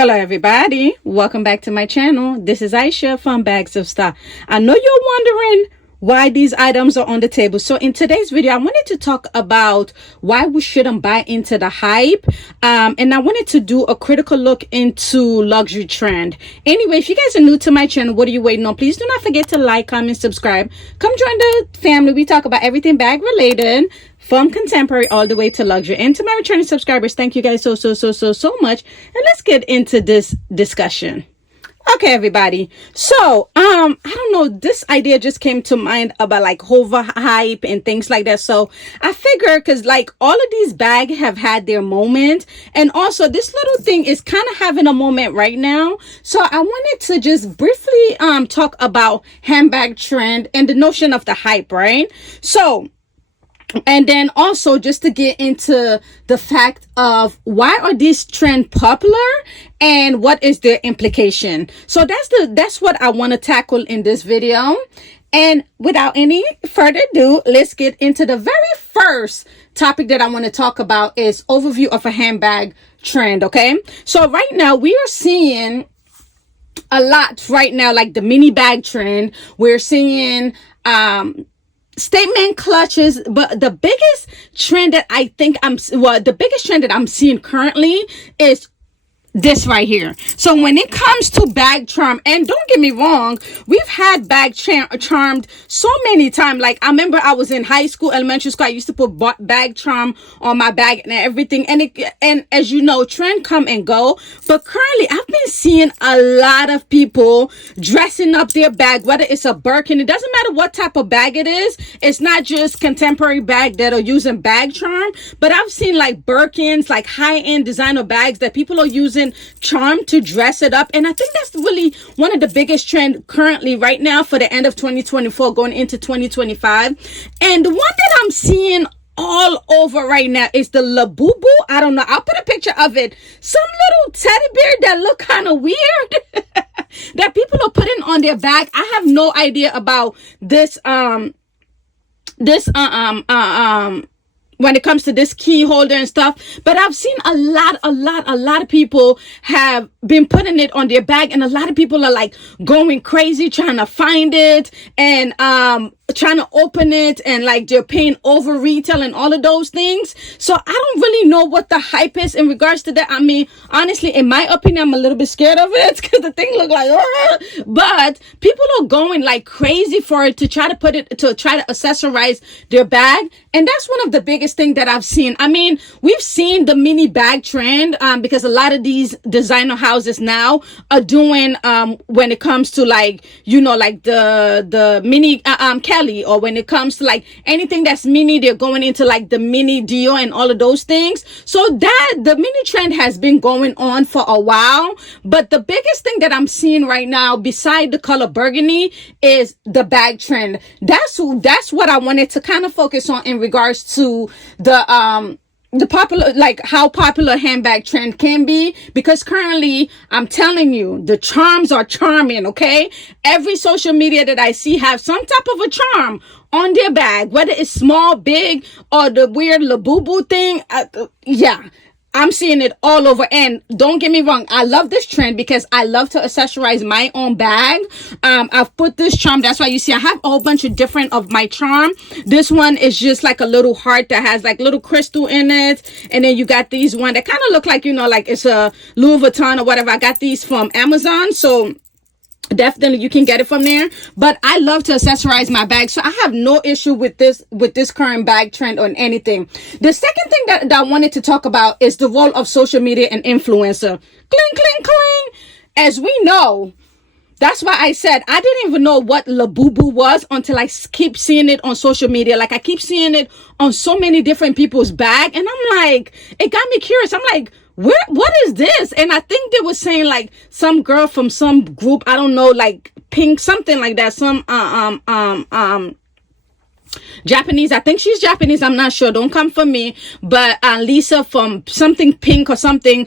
Hello everybody, welcome back to my channel. This is Aisha from Bags of Style. I know you're wondering why these items are on the table. So in today's video, I wanted to talk about why we shouldn't buy into the hype. And I wanted to do a critical look into luxury trend. Anyway, if you guys are new to my channel, what are you waiting on? Please do not forget to like, comment, subscribe. Come join the family. We talk about everything bag related, from contemporary all the way to luxury. And to my returning subscribers, thank you guys so much. And let's get into this discussion. Okay, everybody. So, I don't know, this idea just came to mind about like hover hype and things like that. So I figure, because like all of these bags have had their moment, and also this little thing is kind of having a moment right now. So I wanted to just briefly talk about handbag trend and the notion of the hype, right? So, and then also just to get into the fact of why are these trends popular and what is their implication. So that's what I want to tackle in this video. And without any further ado, let's get into the very first topic that I want to talk about is overview of a handbag trend. Okay. So right now we are seeing a lot right now, like the mini bag trend. We're seeing, statement clutches, but the biggest trend that the biggest trend that I'm seeing currently is this right here. So when it comes to bag charm, and don't get me wrong, we've had bag charmed so many times. Like I remember I was in high school, elementary school, I used to put bag charm on my bag and everything. And as you know, trend come and go. But currently I've been seeing a lot of people dressing up their bag, whether it's a Birkin, it doesn't matter what type of bag it is. It's not just contemporary bag that are using bag charm, but I've seen like Birkins, like high-end designer bags that people are using charm to dress it up. And I think that's really one of the biggest trend currently right now for the end of 2024 going into 2025. And the one that I'm seeing all over right now is the Labubu. I don't know, I'll put a picture of it. Some little teddy bear that look kind of weird that people are putting on their bag. I have no idea about this when it comes to this key holder and stuff, but I've seen a lot of people have been putting it on their bag, and a lot of people are like going crazy trying to find it and trying to open it, and like they're paying over retail and all of those things. So I don't really know what the hype is in regards to that. I mean, honestly, in my opinion, I'm a little bit scared of it because the thing look like, but people are going like crazy for it to try to accessorize their bag. And that's one of the biggest things that I've seen. I mean, we've seen the mini bag trend because a lot of these designer houses now are doing when it comes to like, you know, like the mini Kelly, or when it comes to like anything that's mini, they're going into like the mini Dio and all of those things. So that the mini trend has been going on for a while, but the biggest thing that I'm seeing right now beside the color burgundy is the bag trend. That's what I wanted to kind of focus on in regards to the popular, like how popular handbag trend can be, because currently I'm telling you, the charms are charming. Okay, every social media that I see have some type of a charm on their bag, whether it's small, big, or the weird Labubu thing. Yeah, I'm seeing it all over. And don't get me wrong, I love this trend because I love to accessorize my own bag. I've put this charm, that's why you see I have a whole bunch of different of my charm. This one is just like a little heart that has like little crystal in it, and then you got these one that kind of look like, you know, like it's a Louis Vuitton or whatever. I got these from Amazon, so definitely you can get it from there. But I love to accessorize my bag, so I have no issue with this current bag trend on anything. The second thing that I wanted to talk about is the role of social media and influencer. Cling cling cling. As we know, that's why I said I didn't even know what Labubu was until I keep seeing it on social media. Like I keep seeing it on so many different people's bag, and I'm like, it got me curious. I'm like, what is this? And I think they were saying like some girl from some group, I don't know, like Pink, something like that, some Japanese, I think she's Japanese, I'm not sure, don't come for me, but Lisa from something Pink or something,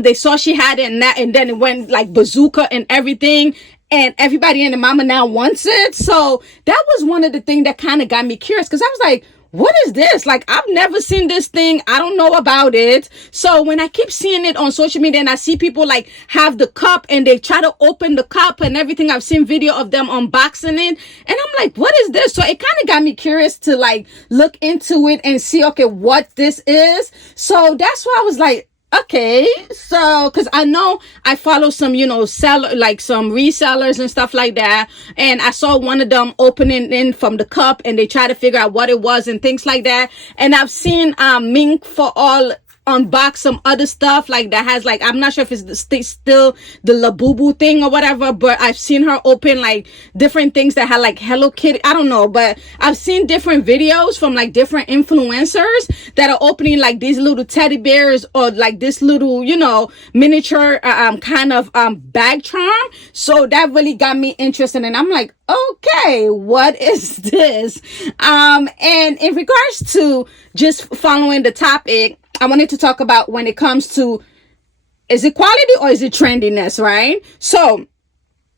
they saw she had it, and then it went like bazooka and everything, and everybody and the mama now wants it. So that was one of the things that kind of got me curious, because I was like, what is this? Like, I've never seen this thing. I don't know about it. So when I keep seeing it on social media and I see people like have the cup and they try to open the cup and everything, I've seen video of them unboxing it. And I'm like, what is this? So it kind of got me curious to like look into it and see, okay, what this is. So that's why I was like, okay, so because I know I follow some, seller, like some resellers and stuff like that, and I saw one of them opening in from the cup and they try to figure out what it was and things like that. And I've seen Mink for All unbox some other stuff like that has like, I'm not sure if it's still the Labubu thing or whatever, but I've seen her open like different things that had like Hello Kitty. I don't know, but I've seen different videos from like different influencers that are opening like these little teddy bears or like this little, miniature kind of bag charm. So that really got me interested, and I'm like, okay, what is this? And in regards to just following the topic, I wanted to talk about when it comes to, is it quality or is it trendiness, right? So,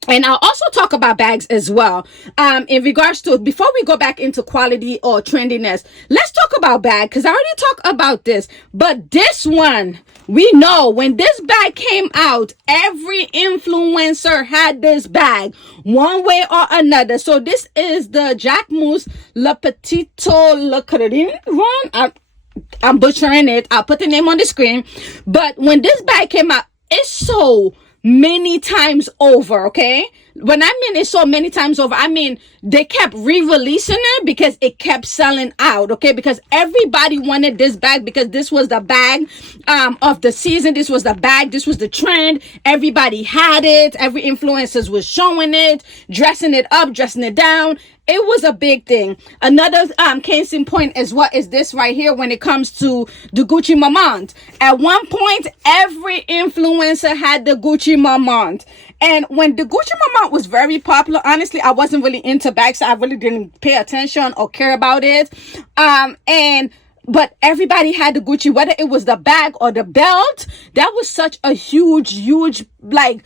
and I'll also talk about bags as well. In regards to, before we go back into quality or trendiness, let's talk about bag, because I already talked about this. But this one, we know when this bag came out, every influencer had this bag one way or another. So this is the Jacquemus Le Petito Le Credin one. I'm butchering it. I'll put the name on the screen. But when this bag came out, it's so many times over, okay? When I mean it's so many times over, I mean they kept re-releasing it because it kept selling out, okay? Because everybody wanted this bag, because this was the bag of the season. This was the bag. This was the trend. Everybody had it. Every influencers was showing it, dressing it up, dressing it down. It was a big thing. Another case in point is what is this right here when it comes to the Gucci Marmont. At one point, every influencer had the Gucci Marmont. And when the Gucci Marmont was very popular, honestly, I wasn't really into bags, so I really didn't pay attention or care about it. But everybody had the Gucci, whether it was the bag or the belt. That was such a huge, like,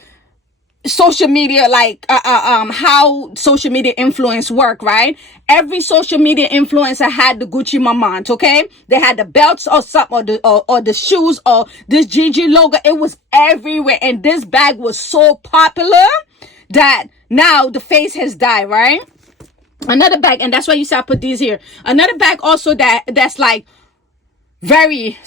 social media, like how social media influence work, right? Every social media influencer had the Gucci Marmont, okay? They had the belts or something, or the shoes, or this GG logo. It was everywhere, and this bag was so popular that now the face has died, right? Another bag, and that's why you see I put these here. Another bag also that's like very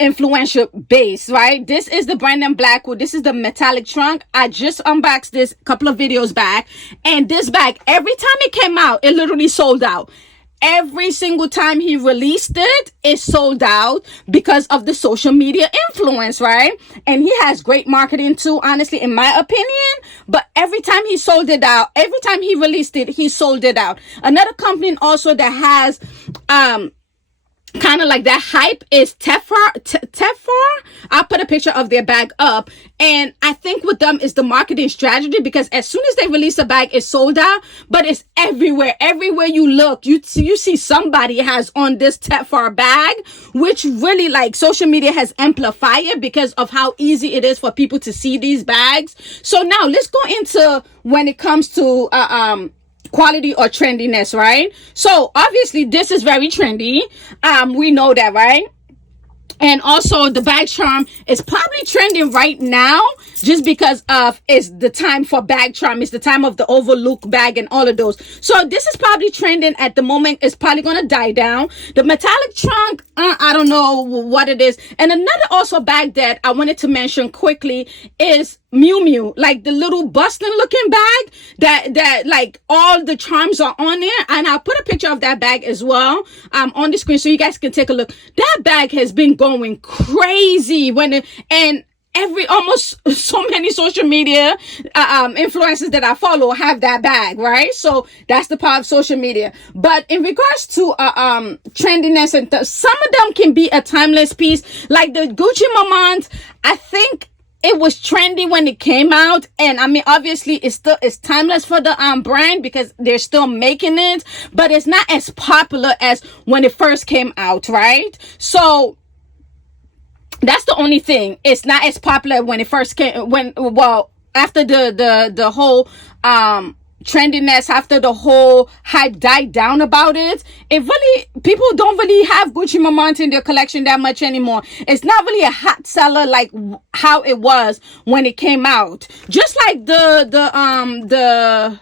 influential base, right? This is the Brandon Blackwood. This is the metallic trunk. I just unboxed this a couple of videos back, and this bag, every time it came out, it literally sold out. Every single time he released it, it sold out because of the social media influence, right? And he has great marketing too, honestly, in my opinion. But every time he sold it out, every time he released it, he sold it out. Another company also that has kind of like that hype is Tefar. I'll put a picture of their bag up, and I think with them is the marketing strategy, because as soon as they release a bag, it's sold out. But it's everywhere you look, you see somebody has on this Tefar bag, which really, like, social media has amplified it because of how easy it is for people to see these bags. So now let's go into when it comes to quality or trendiness, right? So obviously this is very trendy. We know that, right? And also the bag charm is probably trending right now just because of it's the time for bag charm. It's the time of the overlook bag and all of those. So this is probably trending at the moment. It's probably going to die down. The metallic trunk, I don't know what it is. And another also bag that I wanted to mention quickly is Miu Miu, like the little bustin' looking bag that like all the charms are on it. And I'll put a picture of that bag as well on the screen so you guys can take a look. That bag has been going crazy and almost so many social media influencers that I follow have that bag, right? So that's the power of social media. But in regards to trendiness, and some of them can be a timeless piece, like the Gucci Marmont. I think it was trendy when it came out, and I mean, obviously it's timeless for the brand because they're still making it, but it's not as popular as when it first came out, right? So that's the only thing. It's not as popular when it first came, after the whole trendiness, after the whole hype died down about it, people don't really have Gucci Mamant in their collection that much anymore. It's not really a hot seller like how it was when it came out. Just like the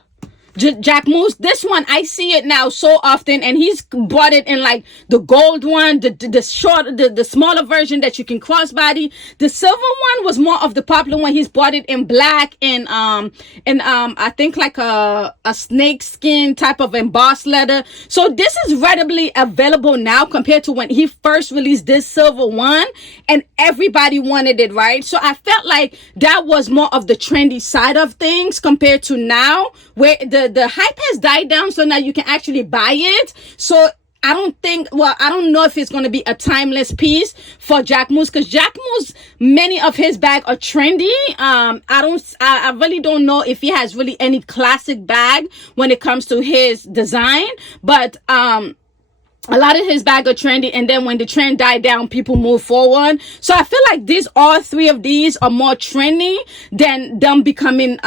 Jack Moose, this one I see it now so often, and he's bought it in like the gold one, the smaller version that you can crossbody. The silver one was more of the popular one. He's bought it in black and I think like a snake skin type of embossed leather. So this is readily available now compared to when he first released this silver one, and everybody wanted it, right? So I felt like that was more of the trendy side of things compared to now, where the hype has died down, so now you can actually buy it. So I don't know if it's going to be a timeless piece for Jack Moose, because Jack Moose, many of his bags are trendy. I really don't know if he has really any classic bag when it comes to his design, but a lot of his bags are trendy, and then when the trend died down, people move forward. So I feel like all three of these are more trendy than them becoming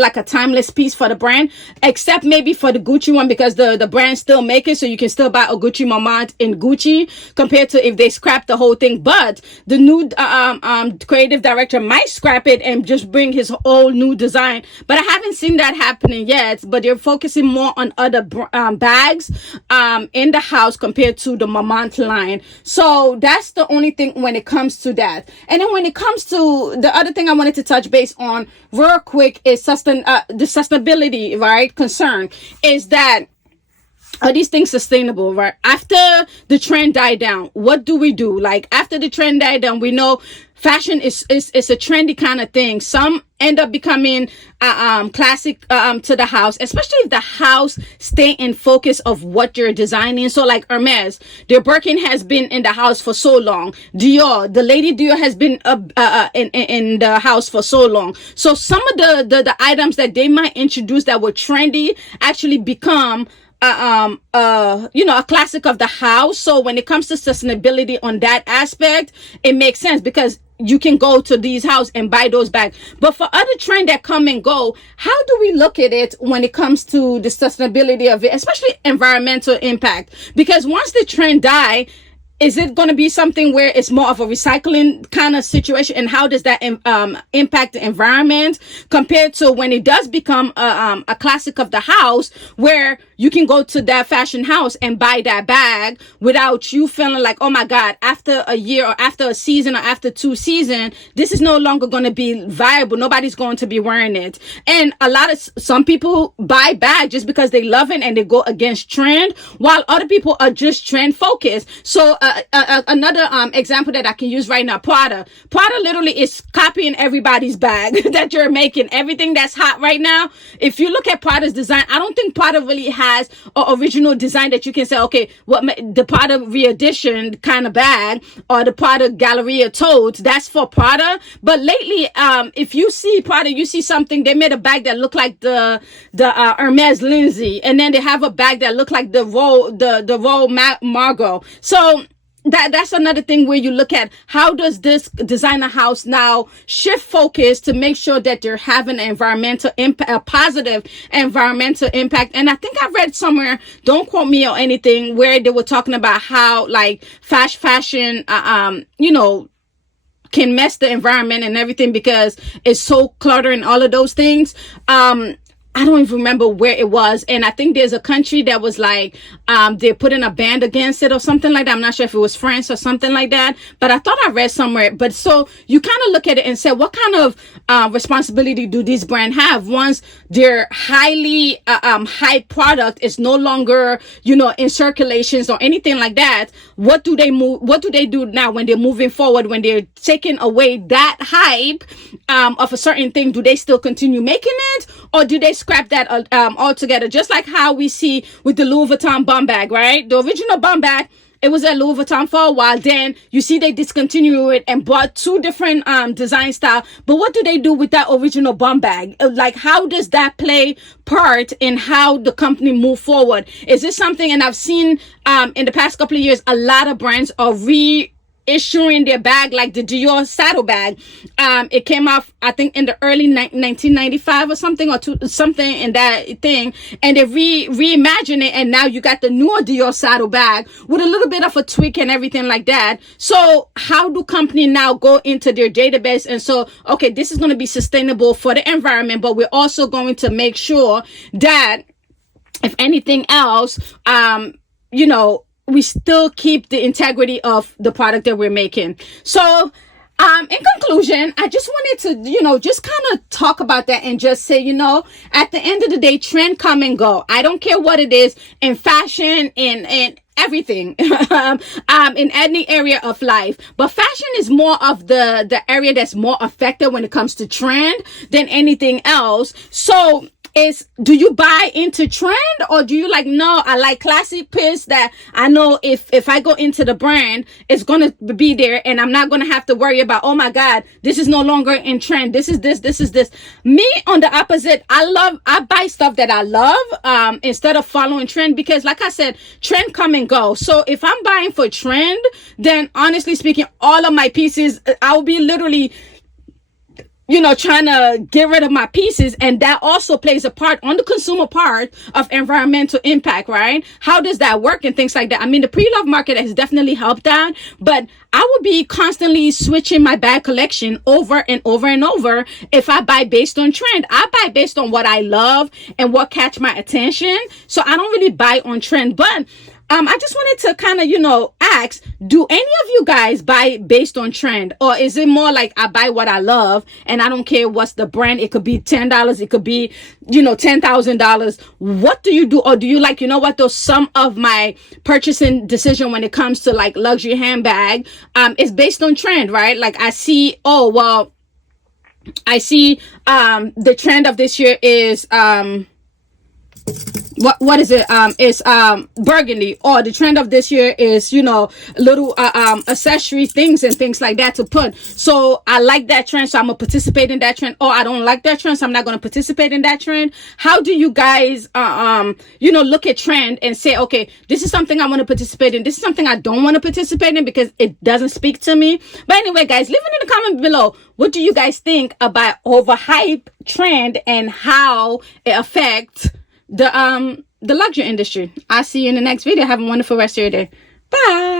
like a timeless piece for the brand, except maybe for the Gucci one, because the brand still make it, so you can still buy a Gucci Mamant in Gucci compared to if they scrap the whole thing. But the new creative director might scrap it and just bring his whole new design, but I haven't seen that happening yet. But they're focusing more on other bags in the house compared to the Mamant line. So that's the only thing when it comes to that. And then when it comes to the other thing I wanted to touch base on real quick is the sustainability, right? Concern is that, are these things sustainable, right? After the trend died down, what do we do? Like, after the trend died down, we know fashion is a trendy kind of thing. Some end up becoming classic to the house, especially if the house stay in focus of what you're designing. So like Hermes, their Birkin has been in the house for so long. Dior, the Lady Dior has been in the house for so long. So some of the items that they might introduce that were trendy actually become a classic of the house. So when it comes to sustainability on that aspect, it makes sense, because you can go to these houses and buy those bags. But for other trends that come and go, how do we look at it when it comes to the sustainability of it, especially environmental impact? Because once the trend die, is it going to be something where it's more of a recycling kind of situation? And how does that impact the environment compared to when it does become a classic of the house, where you can go to that fashion house and buy that bag without you feeling like, oh my God, after a year or after a season or after 2 seasons, this is no longer going to be viable. Nobody's going to be wearing it. And some people buy bags just because they love it and they go against trend, while other people are just trend focused. So another example that I can use right now, Prada literally is copying everybody's bag that you're making. Everything that's hot right now, if you look at Prada's design, I don't think Prada really has an original design that you can say, okay, the Prada re-edition kind of bag or the Prada Galleria totes, that's for Prada. But lately, if you see Prada, you see something, they made a bag that looked like the Hermes Lindsay, and then they have a bag that looked like the Royal Margot. So that's another thing where you look at, how does this designer house now shift focus to make sure that they're having an environmental impact, a positive environmental impact. And I think I read somewhere, don't quote me or anything, where they were talking about how like fashion can mess the environment and everything because it's so cluttered and all of those things. I don't even remember where it was. And I think there's a country that was like, they're putting a ban against it or something like that. I'm not sure if it was France or something like that, but I thought I read somewhere. But so you kind of look at it and say, what kind of responsibility do these brands have once their highly high product is no longer, in circulations or anything like that? What do they do now when they're moving forward, when they're taking away that hype of a certain thing? Do they still continue making it, or do they scrap that altogether? Just like how we see with the Louis Vuitton bum bag, right? The original bum bag, it was at Louis Vuitton for a while. Then you see they discontinue it and bought 2 different design style. But what do they do with that original bum bag? Like, how does that play part in how the company move forward? Is this something, and I've seen in the past couple of years, a lot of brands are issuing their bag, like the Dior saddle bag. It came off, I think, in the early 1995 or something, something in that thing, and they reimagined it, and now you got the newer Dior saddle bag with a little bit of a tweak and everything like that. So how do companies now go into their database and so, okay, this is going to be sustainable for the environment, but we're also going to make sure that if anything else, you know, we still keep the integrity of the product that we're making. So in conclusion, I just wanted to, you know, just kind of talk about that and just say, you know, at the end of the day, trend come and go. I don't care what it is in fashion, in everything, in any area of life. But fashion is more of the area that's more affected when it comes to trend than anything else. So do you buy into trend, or do you like, no, I like classic pieces that I know if I go into the brand, it's going to be there and I'm not going to have to worry about, oh my God, this is no longer in trend. This is this. Me, on the opposite, I buy stuff that I love, instead of following trend, because like I said, trend come and go. So if I'm buying for trend, then honestly speaking, all of my pieces, I'll be literally, you know, trying to get rid of my pieces. And that also plays a part on the consumer part of environmental impact, right? How does that work and things like that? I mean, the pre-love market has definitely helped that, but I would be constantly switching my bag collection over and over and over if I buy based on trend. I buy based on what I love and what catch my attention. So I don't really buy on trend, but I just wanted to kind of, you know, ask, do any of you guys buy based on trend? Or is it more like I buy what I love and I don't care what's the brand? It could be $10. It could be, you know, $10,000. What do you do? Or do you like, you know what, though, some of my purchasing decision when it comes to like luxury handbag, is based on trend, right? Like I see, oh, well, I see, the trend of this year is, what is it, it's burgundy, or the trend of this year is, you know, little accessory things and things like that to put. So I like that trend, so I'm gonna participate in that trend. Or I don't like that trend, so I'm not gonna participate in that trend. How do you guys you know, look at trend and say, okay, this is something I want to participate in, this is something I don't want to participate in because it doesn't speak to me? But anyway, guys, leave it in the comment below. What do you guys think about overhype trend and how it affects the luxury industry? I'll see you in the next video. Have a wonderful rest of your day. Bye.